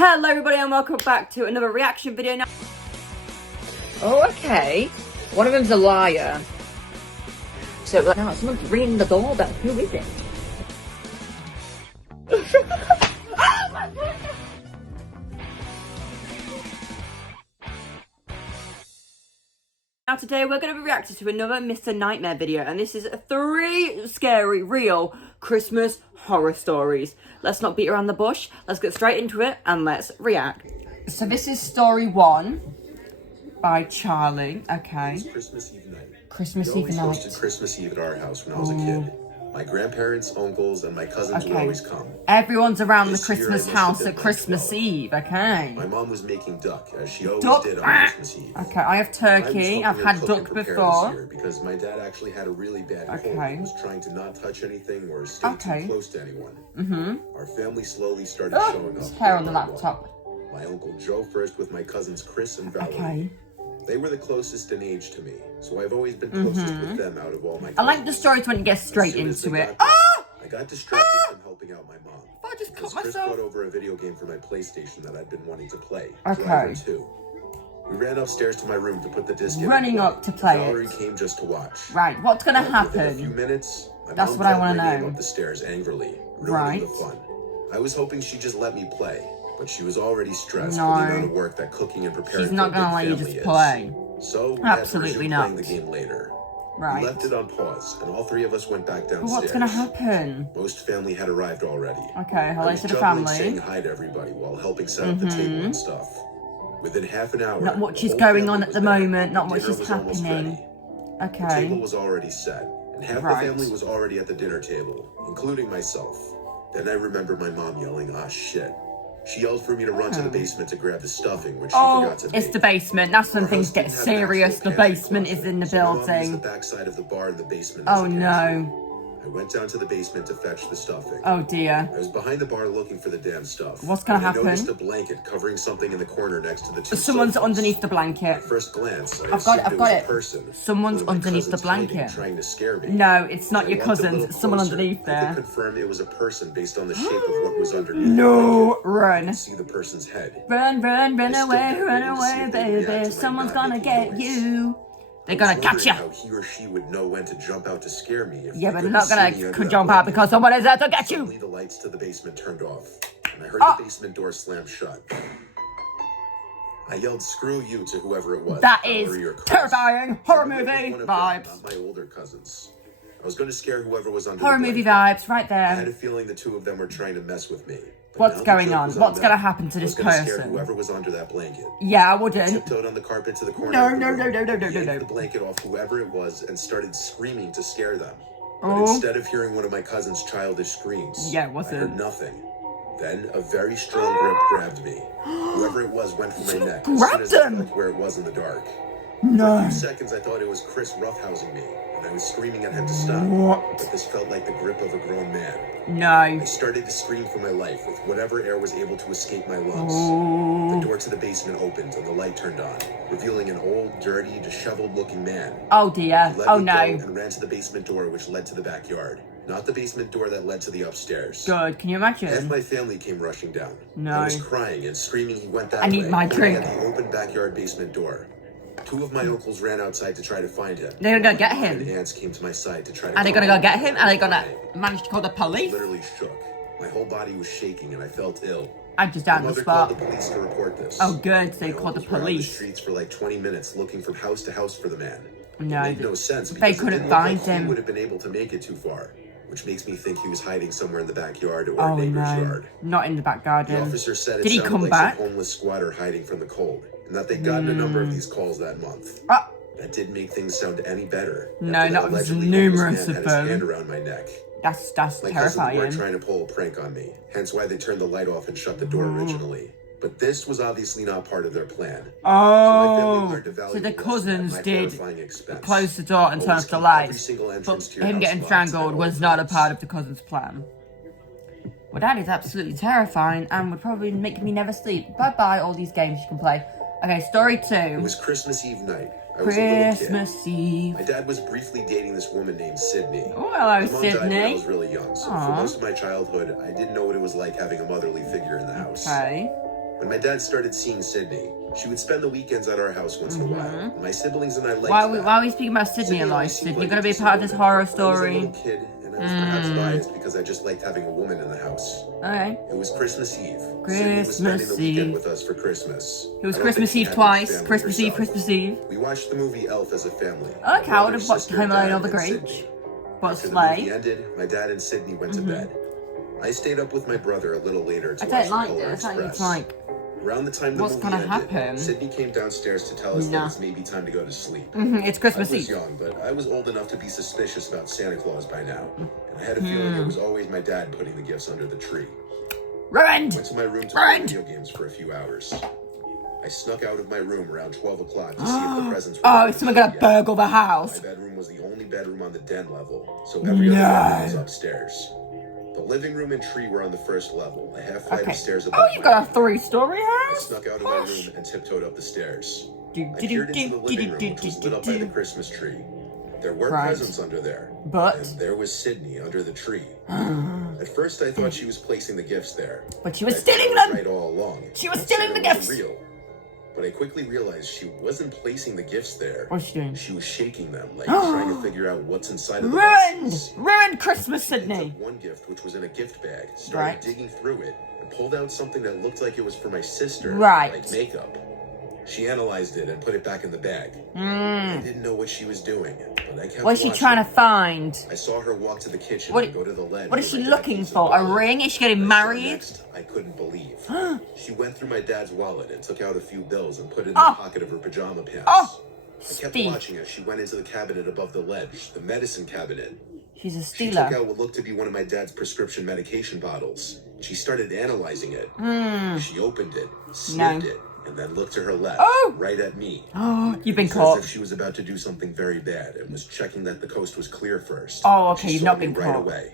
Hello everybody and welcome back to another reaction video now. Oh, okay. One of them's a liar. So now someone's ringing the doorbell. Who is it? Now today we're going to be reacting to another Mr.Nightmare video, and this is 3 scary, real Christmas horror stories. Let's not beat around the bush, let's get straight into it and let's react. So this is story 1 by Charlie, okay. It's Christmas Eve night. Christmas we Eve night. always hosted Christmas Eve at our house when I was a kid. My grandparents, uncles, and my cousins would always come. Everyone's around This the Christmas year I must house have at been Christmas 12. Eve, okay. My mom was making duck, as she always Duck. did on Christmas Eve. Okay, I have turkey. I've had duck before. This year because my dad actually had a really bad cold. Okay. He was trying to not touch anything or stay too close to anyone. Our family slowly started showing up. Hair on the laptop. My uncle Joe first with my cousins Chris and Valerie. Okay. They were the closest in age to me, so I've always been closest with them out of all my cousins. I like the stories when you get straight into it. I got distracted from helping out my mom. I just cut Chris myself. brought over a video game for my PlayStation that I'd been wanting to play. Okay. Driver 2. We ran upstairs to my room to put the disc in. Running up to play Valerie it. came just to watch. Right, what's gonna Within a few happen? minutes, my That's mom what I called wanna my name know. up the stairs angrily, ruining Right. the fun. I was hoping she'd just let me play, but she was already stressed No. with the amount of work that cooking and preparing She's for not a gonna big let you family just is. play. So we Absolutely had to resume not. playing the game later. Right. We left it on pause, and all 3 of us went back But downstairs. what's gonna happen? Most family had arrived already. Okay, I hello was to the juggling family. saying hi to everybody while helping set up the table and stuff. Within half an hour, Not much the is whole going family on at was the there. moment, not much Dinner is was almost happening. ready. The table Okay. was already set, and half Right. the family was already at the dinner table, including myself. Then I remember my mom yelling, "Ah, shit." She yelled for me to run to the basement to grab the stuffing, which she forgot to It's make. the basement. That's when Our things house get didn't have an serious. actual The pantry basement is closet, in the so my mom used the building. backside of the bar in the basement as Oh a pantry. no. I went down to the basement to fetch the stuffing. Oh dear. I was behind the bar looking for the damn stuff. What's gonna when happen? I noticed a blanket covering something in the corner next to the 2 Someone's sofas. underneath the At blanket. first glance, I I've got assumed it, I've it got was it. a person. Someone's One of my underneath the cousins hiding, blanket. trying to scare me. No, it's not I your walked a cousins. little It's someone closer. underneath I there. could confirm it was a person based on the shape of what was underneath. No, I run. could see the person's head. Run, run, run I stood away, there run waiting to see away, if they'd react baby. to my Someone's not gonna making get noise. you. They're I was gonna catch you. wondering how he or she would know when to jump out to scare me. If Yeah, they but they're couldn't not see me gonna under could that jump out blanket. because someone is there to get Suddenly, you. the lights to the basement turned off, and I heard the basement door slam shut. I yelled, "Screw you," to whoever it was. That Valerie is or Chris. terrifying. Horror I knew it was movie one of them, vibes. not my older cousins. I was going to scare whoever was under Horror the movie blanket. vibes right I had there. a feeling the 2 of them were trying to mess with me. But What's now the going joke on? was What's them. gonna happen to I was this gonna scare person? whoever was under that blanket. Yeah, I I wouldn't. tiptoed on the carpet to the corner. No, of the no, room, no, no, no, no, no, yanked no. the blanket off whoever it was and started screaming to scare them. But Oh. instead of hearing one of my cousin's childish screams, Yeah, it wasn't. I heard nothing. Then a very strong grip grabbed me. Whoever it was went for my neck as soon grabbed as I him? felt where it was in the dark. No. For a few seconds, I thought it was Chris roughhousing me, and I was screaming at him to stop. What? But this felt like the grip of a grown man. No. I started to scream for my life with whatever air was able to escape my lungs. Oh. The door to the basement opened and the light turned on, revealing an old, dirty, disheveled-looking man. Oh dear. He let Oh me go no. and ran to the basement door, which led to the backyard. Not the basement door that led to the upstairs. Good. Can you Half imagine? my family came rushing down. No. I was crying and screaming he went that I need way, my pointing drink. at the open backyard basement door. 2 of my uncles ran outside to try to find him. They're gonna go get My him. and aunts came to my side to try to Are they calm gonna go me. get him? Are they gonna manage to call the I police? literally shook. My whole body was shaking and I felt ill. I just My down the mother called spot. the police to report this. Oh good, so they My called the uncles were out in police. the streets for like 20 minutes looking from house to house for the man. No, It made no sense they because it couldn't didn't look find like he him. would have been able to make it too far, which makes me think he was hiding somewhere in the backyard or Oh a neighbor's no. yard. Not in the back The garden. officer said it Did he sounded come like back? some homeless squatter hiding from the cold, and that they'd gotten a number of these calls that month. Ah. That didn't make things sound any better. No, after that that was allegedly numerous homeless man of had his them. hand around my neck. That's My cousins terrifying. were trying to pull a prank on me, hence why they turned the light off and shut the door originally. But this was obviously not part of their plan. Oh, learned to value so the the lesson cousins at my did horrifying expense. close the door and turn Always off the keep every lights, single but entrance to your him house getting locked strangled at was all not a times. part of the cousin's plan. Well, that is absolutely terrifying and would probably make me never sleep. Bye-bye, all these games you can play. Okay, story It 2. was Christmas Eve night. I was a little kid. Christmas Eve. My dad was briefly dating this woman named Sydney. Oh, hello, My mom died when I Sydney. was really young, so Aw. for most of my childhood, I didn't know what it was like having a motherly figure in the house. Okay. When my dad started seeing Sydney, she would spend the weekends at our house once in a while. And my siblings and I liked Why that. are we speaking about Sydney a lot? always Sydney, seemed you're like going to be a decent part of this woman. horror I was a story. little kid, and I was perhaps biased because I just liked having a woman in the house. Okay. It was Christmas Eve. Sydney was Christmas spending the weekend Eve. with us for Christmas. It was I don't Christmas think Eve she had twice. family Christmas Eve, herself. Christmas Eve. We watched the movie Elf as a family. Okay, I would have watched Sister, Home Alone Dad, or The and Grinch. Sydney. But After the movie Slay. ended, my dad and Sydney went to bed. I stayed up with my brother a little later to I watch don't like the Polar this. I think it's Express. like, Around the time the what's movie gonna ended, happen? Sydney came downstairs to tell us Nah. that it's maybe time to go to sleep. it's I Christmas was Eve. young, but I was old enough to be suspicious about Santa Claus by now. And I had a feeling it was always my dad putting the gifts under the tree. Ruined! Went to my room to play video games for a few hours. I snuck out of my room around 12 o'clock to see if the presents were Oh, under is the someone tree gonna yet. burgle the My house? bedroom was the only bedroom on the den level, so every other bedroom was upstairs. The living room and tree were on the first level, a half flight Okay. of stairs above Oh, you've my got a room. 3-story I house? snuck out of my room and tiptoed up the stairs. I peered into the living room, which was lit up by the Christmas tree. There were Right. presents under there, But, and there was Sydney under the tree. At first, I thought she was placing the gifts there. but she was I thought stealing I was them! right all along. She was and stealing Santa the wasn't gifts. Real. But I quickly realized she wasn't placing the gifts there. What's she doing? She was shaking them, like trying to figure out what's inside of the Ruined! boxes. Ruined Christmas, I Sydney! took one gift, which was in a gift bag, started Right. digging through it, and pulled out something that looked like it was for my sister, Right. like makeup. She analyzed it and put it back in the bag. I didn't know what she was doing, but I kept What is she watching. trying to find? I saw her walk to the kitchen What- and go to the ledge. What is where she my dad looking keeps for? A wallet. ring? Is she getting What I saw married? next, I couldn't believe. She went through my dad's wallet and took out a few bills and put it in Oh. the pocket of her pajama pants. Oh, I kept Steve. watching as she went into the cabinet above the ledge, the medicine cabinet. She's a She took stealer. out what looked to be one of my dad's prescription medication bottles. She started analyzing it. She opened it, sniffed it, and then looked to her left, Oh. right at me. Oh, you've been It's caught. as if she was about to do something very bad and was checking that the coast was clear first. Oh, okay, She you've saw not me been right caught. away.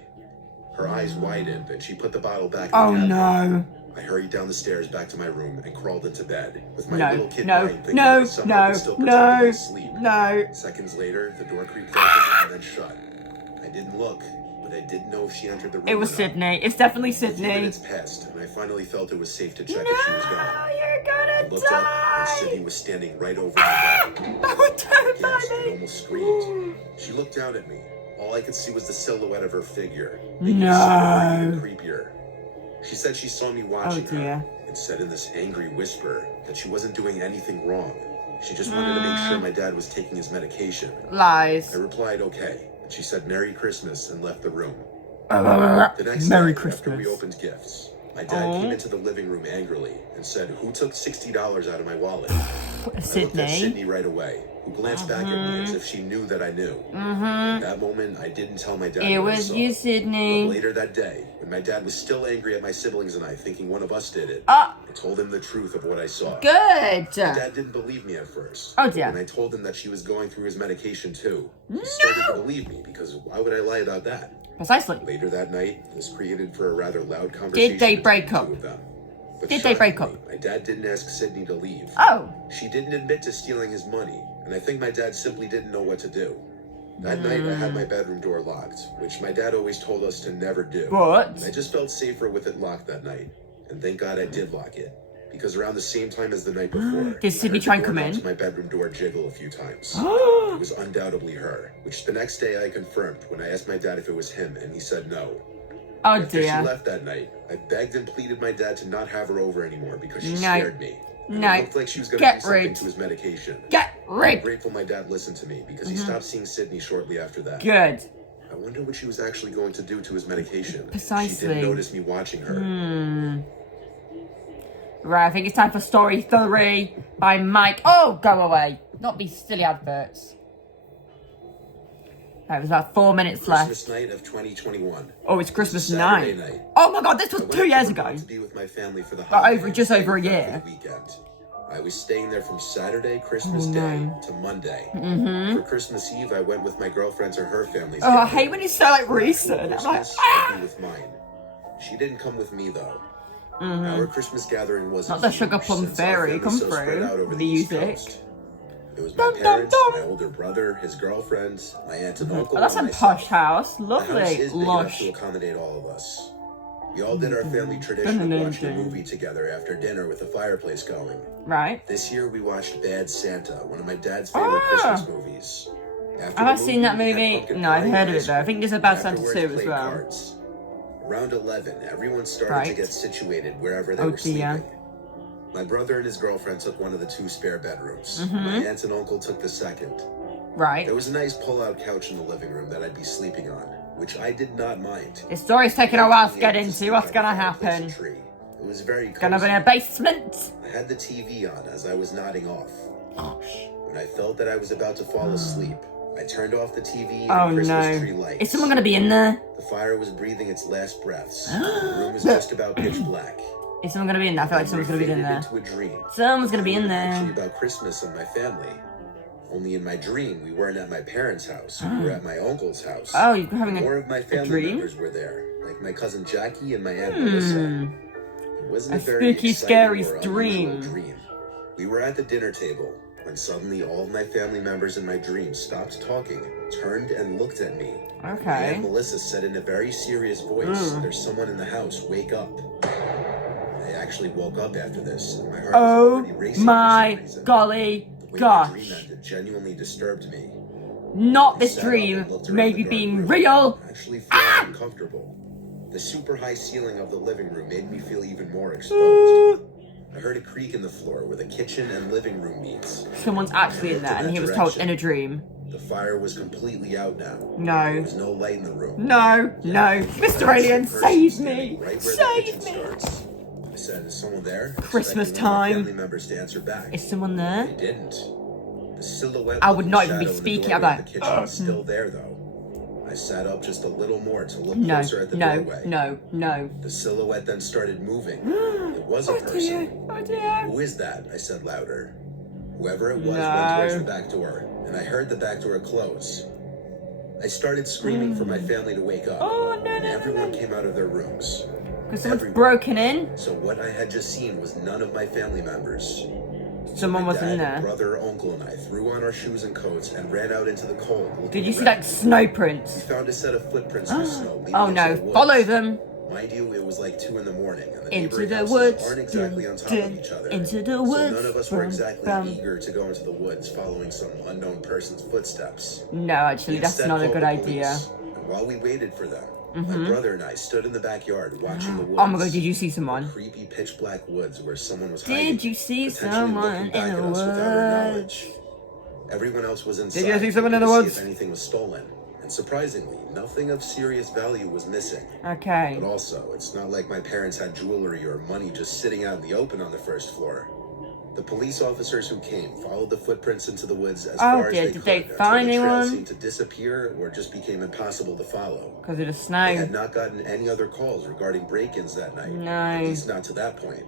Her eyes widened and she put the bottle back in Oh the cabinet. no. I hurried down the stairs back to my room and crawled into bed with my No, little kid no, mind thinking no, that someone no, was still pretending no, to sleep. no. Seconds later, the door creaked open and then shut. I didn't look, but I didn't know if she entered the room. It was or not. Sydney. It's definitely A few Sydney. minutes passed, and I finally felt it was safe to check No, if she was gone. you're I gonna looked up, and die. Sydney was standing right over my bed. Oh, I don't gasped and me. almost screamed. She looked down at me. All I could see was the silhouette of her figure. making No. the silhouette even creepier. She said she saw me watching Oh, dear. her and said in this angry whisper that she wasn't doing anything wrong. She just wanted to make sure my dad was taking his medication. Lies. I replied, okay, and she said Merry Christmas and left the room. The next Merry day, after we Christmas. opened gifts, my dad came into the living room angrily and said, who took $60 out of my wallet? I looked at Sydney. Sydney right away, who glanced back at me as if she knew that I knew. At that moment, I didn't tell my dad It what I was saw. you, But Sydney. later that day, when my dad was still angry at my siblings and I, thinking one of us did it, Ah, I told him the truth of what I saw. good. Dad didn't believe me at first. Oh, dear. When I told him that she was going through his medication too, he started to believe me because why would I lie about that? Precisely. Later that night, this created for a rather loud conversation. Did they between break the up? two of them. But Did they break shockingly, my dad didn't ask Sydney to leave. Oh. She didn't admit to stealing his money, and I think my dad simply didn't know what to do. That night, I had my bedroom door locked, which my dad always told us to never do. But- And I just felt safer with it locked that night, and thank God I did lock it. Because around the same time as the night before, Did Sydney I heard try and the come doorknob in? to my bedroom door jiggle a few times. It was undoubtedly her, which the next day I confirmed when I asked my dad if it was him, and he said no. Oh, After she dear. left that night, I begged and pleaded my dad to not have her over anymore because she No. scared me. And No. It looked like she was going to Get do something rid. to his medication. Get I'm rid. grateful my dad listened to me because he stopped seeing Sydney shortly after that. Good. I wonder what she was actually going to do to his medication. She Precisely. didn't notice me watching her. Right, I think it's time for story 3 by Mike. Oh, go away. Not these silly adverts. Right, there's about 4 minutes left. Christmas night of 2021. Oh, it's Christmas Saturday night. night. Oh my god, this was I went 2 years to ago. to be with my family for the But holiday just and over a stay with them year. for the weekend. I was staying there from Saturday, Christmas Oh, Day, no. to Monday. For Christmas Eve, I went with my girlfriend to her family's. Oh, I gathering. hate when it's so like recent. I'm like, Christmas, I'd be with mine. She didn't come with me though. Our Christmas gathering was Not the Sugar Plum Fairy come through with the music. It was my Dum, dum, parents, dum. my older brother, his girlfriend, my aunt and uncle. Oh, that's and a myself. posh house. The house Lovely. is big enough Lush. to accommodate all of us. We all did our family tradition of watching a movie together after dinner with the fireplace going. Right. This year we watched Bad Santa, one of my dad's favorite Christmas movies. After Have I the seen that we had movie? pumpkin No, I've pie heard of and it though. I think there's a ice Bad cream, Santa and 2 afterwards as played well. cards. Around 11, everyone started Right. to get situated wherever they Oh, were dear. sleeping. My brother and his girlfriend took one of the 2 spare bedrooms. My aunt and uncle took the second. Right. There was a nice pull-out couch in the living room that I'd be sleeping on, which I did not mind. This story's taking a while to get Able into. sleep What's on gonna the fireplace happen? and tree. It was very cozy. Gonna be a basement. I had the TV on as I was nodding off. Gosh. When I felt that I was about to fall asleep, I turned off the TV and Oh the Christmas tree no. lights. Is someone gonna be in there? The fire was breathing its last breaths. The room was just about pitch black. Is someone gonna be in there? I feel like someone's gonna be in there. Into a dream. Someone's gonna be in Actually there. about Christmas and my family. Only in my dream, we weren't at my parents' house. We were at my uncle's house. Oh, you're having More of my a family dream? members were there, like my cousin Jackie and my aunt Melissa. It wasn't A a very spooky, exciting scary or dream. unusual dream. We were at the dinner table when suddenly all of my family members in my dream stopped talking, turned and looked at me. My Okay. aunt Melissa said in a very serious voice, "There's someone in the house. Wake up." I actually woke up after this, and my heart was Oh already racing my for some reason. golly The way my gosh. dream ended genuinely disturbed me. Not I this sat up dream. and looked around Maybe the dark being room, real. actually feeling uncomfortable. The super high ceiling of the living room made me feel even more exposed. I heard a creak in the floor where the kitchen and living room meets. Someone's actually in there, and he was told in a dream. The fire was completely out now. There No. was no light in the room. No. No. Mr. Alien, save me. Right where the Save kitchen me. starts. I said, "Is someone there?" Christmas Expecting one of my time. family members to answer back. Is someone there? They didn't. The silhouette I would of not the even be shadow in the speaking doorway about- of the kitchen was still there though. I sat up just a little more to look No. closer at the No. doorway. No. No. The silhouette then started moving. It was a person. Oh dear. "Who is that?" I said louder. Whoever it was No. went towards the back door, and I heard the back door close. I started screaming for my family to wake up. Oh, no, and no, no, everyone no. came out of their rooms. Because someone's Everyone. broken in. So what I had just seen was none of my family members. Someone was Dad, in there. brother, uncle, and I threw on our shoes and coats and ran out into the cold. Did you see around. like snow We prints? found a set of footprints in the snow. leading Oh into no. the woods. Follow them. Mind you, it was like 2 in the morning, and the Into neighboring the houses woods. aren't exactly on top Dun, of each other. into the So woods. none of us were Brum, exactly brum. eager to go into the woods following some unknown person's footsteps. No, actually, We that's instead not a called good the idea. police, and while we waited for them, my brother and I stood in the backyard watching the woods. Oh my god, did you see someone? Creepy pitch black woods where someone was hiding. Did you see potentially someone looking back in the at us without our woods? knowledge. Everyone else was inside. Did you see someone in the to see woods? if anything was stolen. And surprisingly, nothing of serious value was missing. Okay. But also, it's not like my parents had jewelry or money just sitting out in the open on the first floor. The police officers who came followed the footprints into the woods as far as they did could. they until find the trail anyone? seemed to disappear or just became impossible to follow. Because of the They had snow. not gotten any other calls regarding break-ins that night. No. At least not to that point.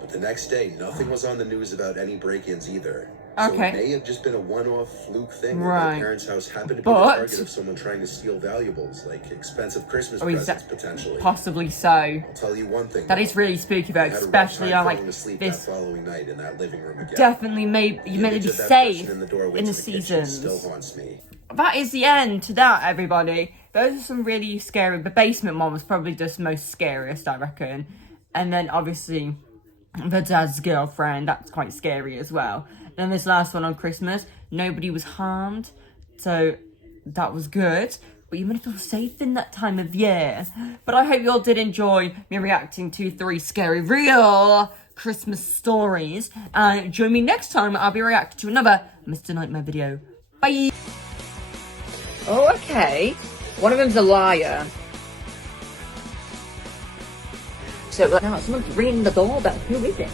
But the next day, nothing was on the news about any break-ins either. So Okay. it may have just been a one-off fluke thing where Right. my parents' house happened to be But- the target of someone trying to steal valuables, like expensive Christmas Or is presents, that potentially. possibly so? I'll tell you one thing. That though. is really spooky though, I had a rough especially time on like falling asleep this. that following night in that living room again. Definitely made you meant to be Image of that safe person in the doorway in to the kitchen seasons. still haunts me. That is the end to that, everybody. Those are some really scary. The basement one was probably just most scariest, I reckon. And then obviously the dad's girlfriend, that's quite scary as well. Then this last one on Christmas, nobody was harmed, so that was good. But you made me feel safe in that time of year. But I hope you all did enjoy me reacting to 3 scary real Christmas stories. And join me next time. I'll be reacting to another Mr. Nightmare video. Bye. Oh, okay. One of them's a liar. So now someone's ringing the doorbell. Who is it?